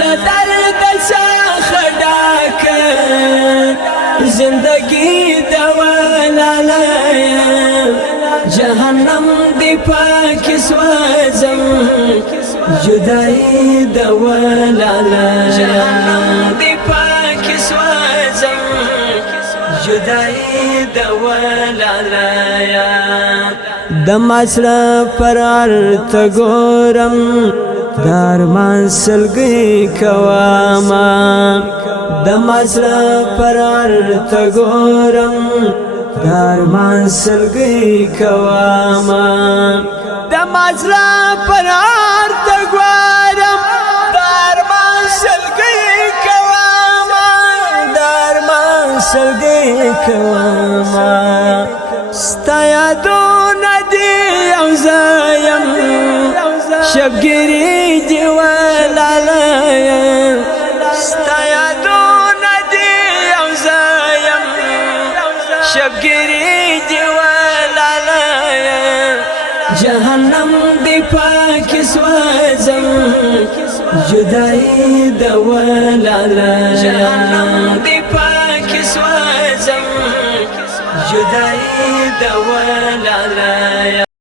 لدرد څخه ډکه زندگی دولاله جهنم دی پاک سوزم جدائی دولاله جهنم دی پاک سوزم جدائی دولاله د مسله فرار ته ګورم دارمان سلګي کواما د مسله فرار ته ګورم دارمان سلګي کواما د مسله فرار ته ګورم دارمان سلګي کواما دارمان سلګي کواما ستایا دونه دی او زایم شبګری دی ولاله ستایا دونه دی او زایم شبګری دی ولاله جهنم دی پاک سوزم جدائی دولاله جهنم دی پاک سوزم جدائی دولاله